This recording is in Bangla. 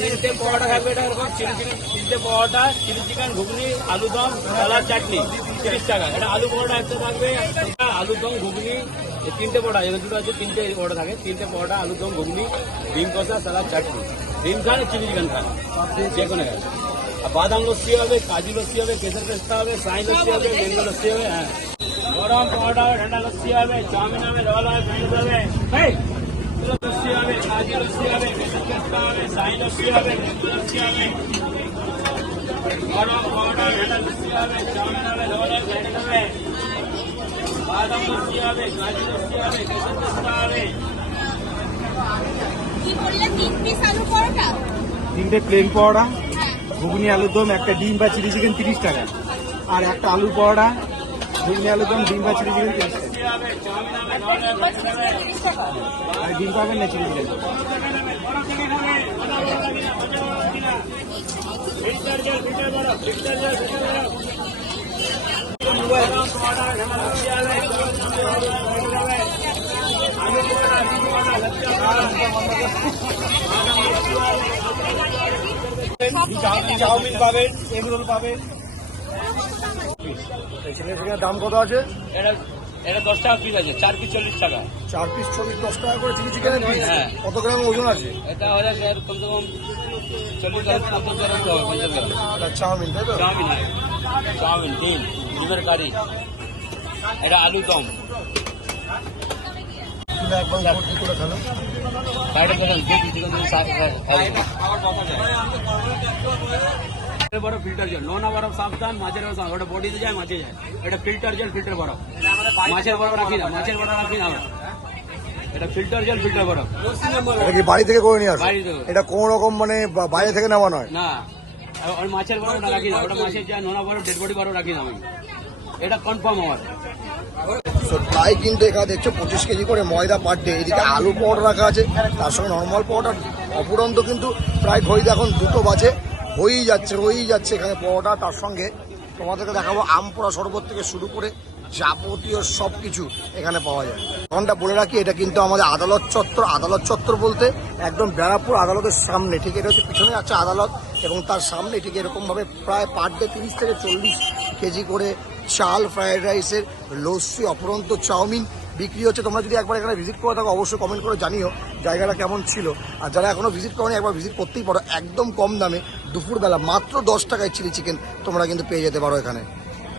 তিনটে পরোটা থাকবে, এটা এরকম চিলি চিকেন, তিনটে পরোটা, চিলি চিকেন, ঘুগনি, আলু দম, সালাদ, চাটনি, 30 টাকা। এটা আলু পরোটা একটা থাকবে, আলু দম, ঘুগনি, এই তিনটে পরোটা, এবার দুটো আছে, তিনটে পরোটা থাকে, তিনটে পরোটা, আলু দম, ঘুগনি, ডিম কষা, সালাদ, চাটনি। ডিম খান, চিলি চিকেন খান, যে কোনো গেছে। আর বাদাম লস্যি হবে, কাজু লস্যি হবে, কেশর পেস্তা হবে, সাই লস্যি হবে, ম্যাঙ্গো লস্যি হবে। হ্যাঁ, গরম পরোটা হবে, ঠান্ডা লস্যি হবে, চাউমিন হবে, রোল হবে, ফ্রাইড হবে, লস্যি হবে, কাজু লস্যি হবে, কেশর পেস্তা হবে, সাই লস্যি হবে, ম্যাঙ্গো লস্যি হবে, গরম পরোটা, ঠান্ডা লস্যি হবে, চাউমিন হবে, রোল হবে, ফ্রাইড হবে, বাদাম লস্যি হবে, কাজু লস্যি হবে, কেশর পেস্তা হবে। তিনটে প্লেন পরোটা, ঘুগনি আলুর দম, একটা ডিম বা চিলি চিকেন 30 টাকা। আর একটা আলু পরোটা, ঘুগনি আলুর দম, ডিম বা চিলি চিকেন 30 টাকা। আর ডিম পাবেন না চিলি চিকেন। চাউমিন পাবেন, এগ রোল পাবেন। এখানে দাম কত আছে? এটা 10 টাকা পিস আছে, 4 পিস 40 টাকা। 4 পিস 10 টাকা করে চিলি চিকেনের পিস। হ্যাঁ। কত গ্রাম ওজন আছে? এটা হলে স্যার কমসে কম 40 গ্রাম 50 গ্রাম হবে, 50 গ্রাম। এটা চাউমিন, তাই তো? চাউমিন, হ্যাঁ, চাউমিন, ডিম, ডিমের কারি, এটা আলু দম। তুমি একবার ভর্তি করে খেলো। বাইরে গেলাম, বরফ ফিল্টার জল, নোনা বরফ সাবধান, মাছের বরফ ওটা বডিতে যায়, মাছে যায়। এটা ফিল্টার জল, ফিল্টার বরফ। মাছের বরফ রাখি না, মাছের বরফ রাখি না। এটা ফিল্টার জল, ফিল্টার বরফ। এটা কি বাড়ি থেকে করে নিয়ে আসো? বাড়ি থেকে। এটা কোন রকম মানে বাইরে থেকে নেওয়া নয়? না, ওই মাছের বরফ রাখি না, ওটা মাছের যায়, নোনা বরফ, ডেড বডি বরফ রাখি না আমি। এটা কনফার্ম আমার। প্রায় কিন্তু এখানে দেখছো 25 কেজি করে ময়দা পার ডে। এদিকে আলু পরোটা রাখা আছে, তার সঙ্গে নর্মাল পরোটা অপুরন্ত কিন্তু প্রায় ঘড়িতে এখন 2টো বাজে, হয়েই যাচ্ছে এখানে পরোটা। তার সঙ্গে তোমাদেরকে দেখাবো আম পোড়া শরবত থেকে শুরু করে যাবতীয় সব কিছু এখানে পাওয়া যায়। তখনটা বলে রাখি, এটা কিন্তু আমাদের আদালত চত্বর বলতে একদম ব্যারাকপুর আদালতের সামনে, ঠিক এটা হচ্ছে পিছনে আছে আদালত, এবং তার সামনে ঠিক এরকমভাবে প্রায় পার ডে 30 থেকে 40 কেজি করে চাল, ফ্রাইড রাইসের, লস্যি, অপরন্ত চাউমিন বিক্রি হচ্ছে। তোমরা যদি একবার এখানে ভিজিট করে থাকো অবশ্যই কমেন্ট করে জানিও জায়গাটা কেমন ছিল। আর যারা এখনো ভিজিট করোনি একবার ভিজিট করতেই পারো, একদম কম দামে দুপুরবেলা মাত্র 10 টাকায় চিলি চিকেন তোমরা কিন্তু পেয়ে যেতে পারো এখানে।